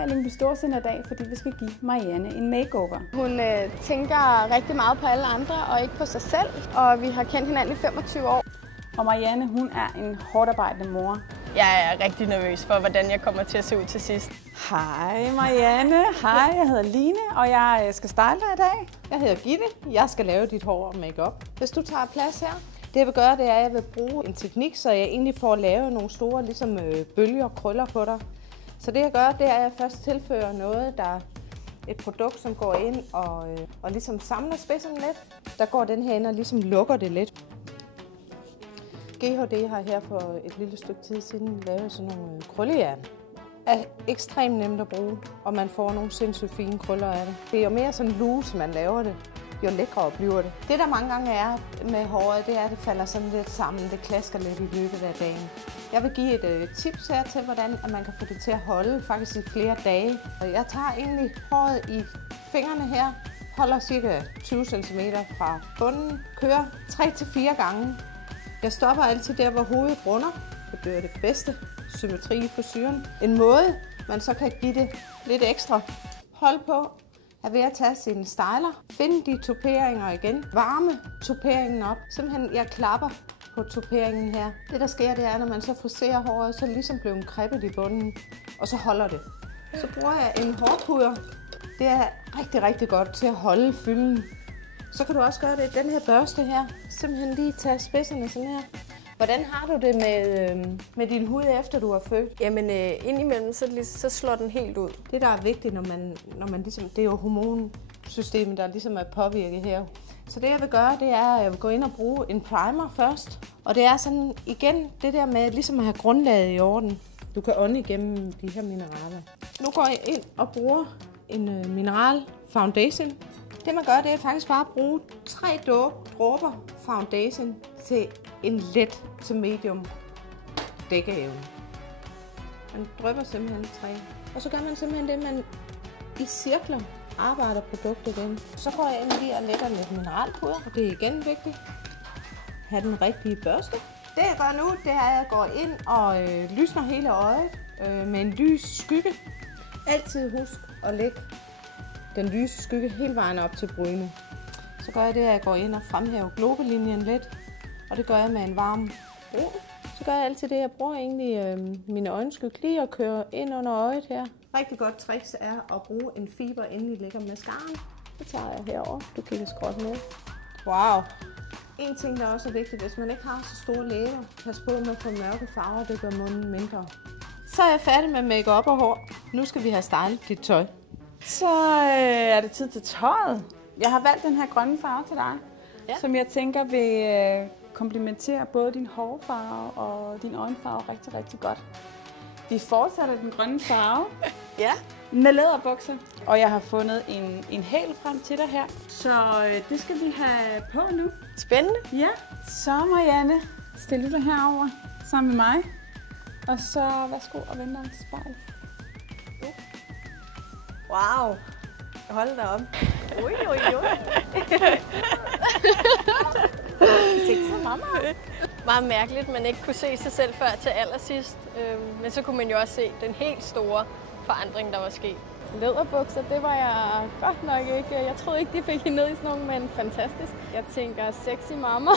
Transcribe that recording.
her i Lyngby Storcenter i dag, fordi vi skal give Marianne en makeover. Hun tænker rigtig meget på alle andre og ikke på sig selv, og vi har kendt hinanden i 25 år. Og Marianne, hun er en hårdarbejdende mor. Jeg er rigtig nervøs for, hvordan jeg kommer til at se ud til sidst. Hej Marianne, hej, jeg hedder Line, og jeg skal style dig i dag. Jeg hedder Gitte, jeg skal lave dit hår og makeup. Hvis du tager plads her, det jeg vil gøre, det er, at jeg vil bruge en teknik, så jeg egentlig får lavet nogle store bølger og krøller på dig. Så det jeg gør, det er, at jeg først tilfører noget, der er et produkt, som går ind og ligesom samler spidserne lidt. Der går den her ind og ligesom lukker det lidt. GHD har her for et lille stykke tid siden lavet sådan nogle krøllejern. Det er ekstremt nemt at bruge, og man får nogle sindssygt fine krøller af det. Det er jo mere sådan loose, man laver det, jo lækrere bliver det. Det der mange gange er med håret, det er, at det falder sådan lidt sammen. Det klasker lidt i løbet af dagen. Jeg vil give et tips her til, hvordan man kan få det til at holde faktisk i flere dage. Jeg tager egentlig håret i fingrene her, holder cirka 20 cm fra bunden, kører 3-4 gange. Jeg stopper altid der, hvor hovedet runder. Det bliver det bedste symmetri i frisyren. En måde, man så kan give det lidt ekstra hold på, er ved at tage sine styler. Finde de toperinger igen. Varme toperingen op. Simpelthen, jeg klapper på toperingen her. Det der sker, det er, når man så friserer håret, så ligesom bliver en kreppet i bunden, og så holder det. Så bruger jeg en hårpuder. Det er rigtig, rigtig godt til at holde fylden. Så kan du også gøre det i den her børste her. Simpelthen lige tage spidserne sådan her. Hvordan har du det med din hud, efter du har født? Jamen, indimellem så slår den helt ud. Det, der er vigtigt, når man ligesom, det er jo hormonsystemet, der ligesom er påvirket her. Så det, jeg vil gøre, det er, at jeg vil gå ind og bruge en primer først. Og det er sådan, igen, det der med ligesom at have grundlaget i orden. Du kan ånde igennem de her mineraler. Nu går jeg ind og bruger en mineral foundation. Det man gør, det er faktisk bare at bruge 3 dråber foundation til en let til medium dækkeevne. Man drypper simpelthen 3. Og så gør man simpelthen det, man i cirkler arbejder produktet ind. Så går jeg ind lige og lægger lidt mineralpuder, og det er igen vigtigt. Ha' den rigtige børste. Det jeg gør nu, det er, at jeg går ind og lysner hele øjet med en lys skygge. Altid husk at lægge den lyse skygge hele vejen op til brynet. Så gør jeg det, at jeg går ind og fremhæver globelinjen lidt, og det gør jeg med en varm brun. Så gør jeg altid det, jeg bruger egentlig mine øjenskygge lige at køre ind under øjet her. Rigtig godt tricks er at bruge en fiber, inden I lægger mascaraen. Så tager jeg herover. Du kigger skråt med. Wow! En ting, der også er vigtigt, hvis man ikke har så store læber, pas på med for mørke farver, det gør munden mindre. Så er jeg færdig med makeup og hår. Nu skal vi have stylet dit tøj. Så er det tid til tøjet. Jeg har valgt den her grønne farve til dig, som jeg tænker vil komplementere både din hårfarve og din øjenfarve rigtig, rigtig godt. Vi fortsætter den grønne farve med læderbukser, og jeg har fundet en hæl frem til dig her. Så det skal vi have på nu. Spændende. Ja, så Marianne, stil du dig herover sammen med mig. Og så værsgo og vend dig til spejl. Wow. Hold da op. Ui. Sexet mamma. Meget mærkeligt, man ikke kunne se sig selv før til allersidst. Men så kunne man jo også se den helt store forandring, der var sket. Læderbukser, det var jeg godt nok ikke. Jeg troede ikke, de fik hende ned i sådan nogle, men fantastisk. Jeg tænker, sexy mamma.